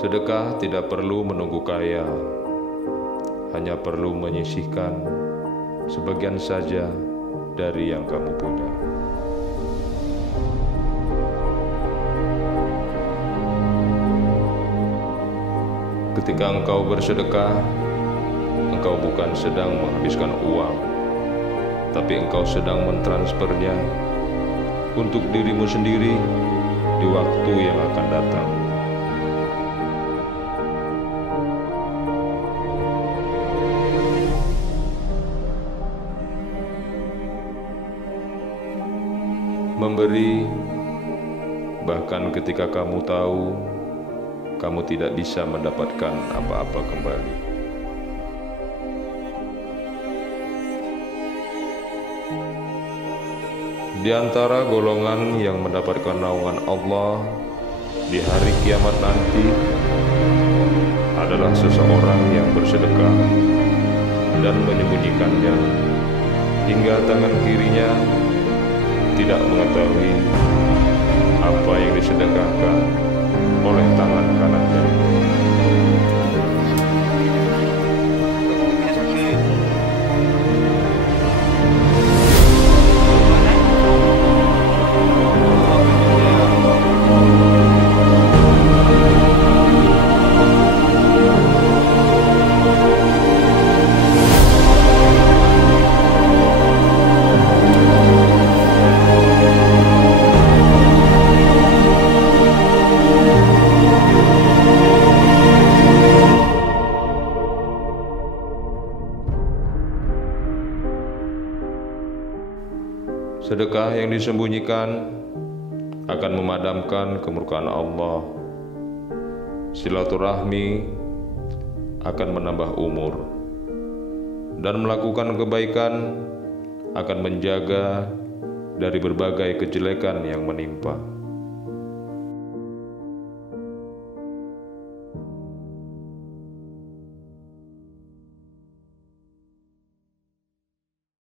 Sedekah tidak perlu menunggu kaya, hanya perlu menyisihkan sebagian saja dari yang kamu punya. Ketika engkau bersedekah, engkau bukan sedang menghabiskan uang, tapi engkau sedang mentransfernya untuk dirimu sendiri di waktu yang akan datang. Memberi, bahkan ketika kamu tahu kamu tidak bisa mendapatkan apa-apa kembali. Di antara golongan yang mendapatkan naungan Allah di hari kiamat nanti adalah seseorang yang bersedekah dan menyembunyikannya hingga tangan kirinya tidak mengetahui apa yang disedekahkan oleh tangan kanannya. Sedekah yang disembunyikan akan memadamkan kemurkaan Allah. Silaturahmi akan menambah umur, dan melakukan kebaikan akan menjaga dari berbagai kejelekan yang menimpa.